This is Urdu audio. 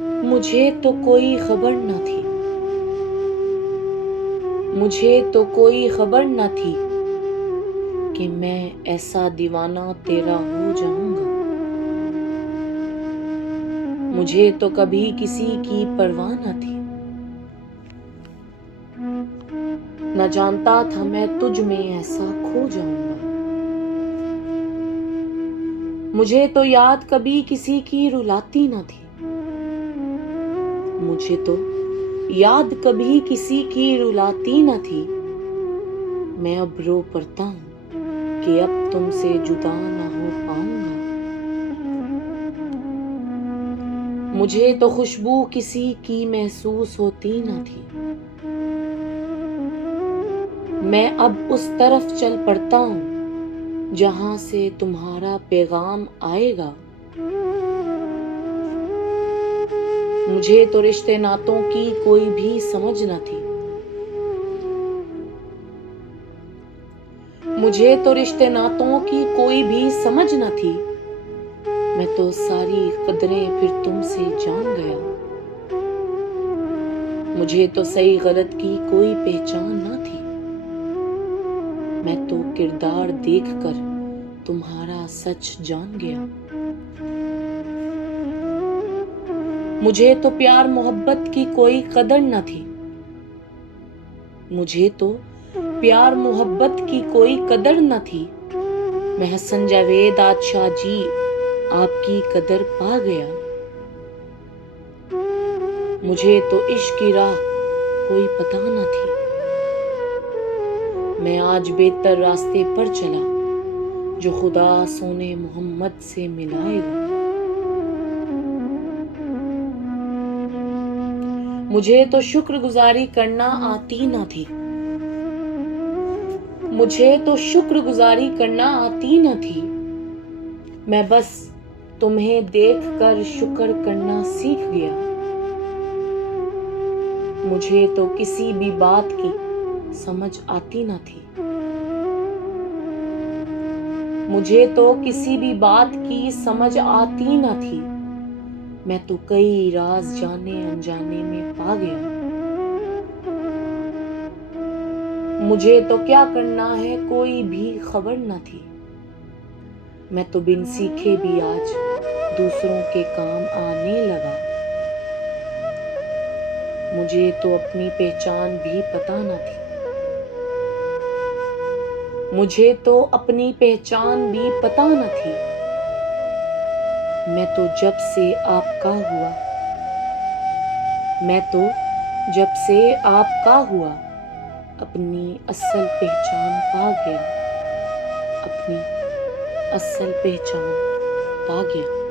مجھے تو کوئی خبر نہ تھی، مجھے تو کوئی خبر نہ تھی کہ میں ایسا دیوانہ تیرا ہو جاؤں گا۔ مجھے تو کبھی کسی کی پرواہ نہ تھی، نہ جانتا تھا میں تجھ میں ایسا کھو جاؤں گا۔ مجھے تو یاد کبھی کسی کی رلاتی نہ تھی، مجھے تو یاد کبھی کسی کی رلاتی نہ تھی۔ میں اب رو پڑتا ہوں کہ اب تم سے جدا نہ ہو پاؤں گا۔ مجھے تو خوشبو کسی کی محسوس ہوتی نہ تھی، میں اب اس طرف چل پڑتا ہوں جہاں سے تمہارا پیغام آئے گا۔ مجھے تو رشتے ناتوں کی کوئی بھی سمجھ نہ تھی، مجھے تو رشتے ناتوں کی کوئی بھی سمجھ نہ تھی۔ میں تو ساری قدریں پھر تم سے جان گیا۔ مجھے تو صحیح غلط کی کوئی پہچان نہ تھی، میں تو کردار دیکھ کر تمہارا سچ جان گیا۔ مجھے تو پیار محبت کی کوئی قدر نہ تھی، مجھے تو پیار محبت کی کوئی قدر نہ تھی۔ میں حسن جاوید بادشاہ جی آپ کی قدر پا گیا۔ مجھے تو عشق کی راہ کوئی پتہ نہ تھی، میں آج بہتر راستے پر چلا جو خدا سونے محمد سے ملائے گا۔ مجھے تو شکر گزاری کرنا آتی نہ تھی، مجھے تو شکر گزاری کرنا آتی نہ تھی۔ میں بس تمہیں دیکھ کر شکر کرنا سیکھ گیا۔ مجھے تو کسی بھی بات کی سمجھ آتی نہ تھی، مجھے تو کسی بھی بات کی سمجھ آتی نہ تھی۔ میں تو کئی راز جانے انجانے میں پا گیا۔ مجھے تو کیا کرنا ہے کوئی بھی خبر نہ تھی، میں تو بن سیکھے بھی آج دوسروں کے کام آنے لگا۔ مجھے تو اپنی پہچان بھی پتہ نہ تھی، مجھے تو اپنی پہچان بھی پتہ نہ تھی۔ میں تو جب سے آپ کا ہوا، میں تو جب سے آپ کا ہوا اپنی اصل پہچان پا گیا، اپنی اصل پہچان پا گیا۔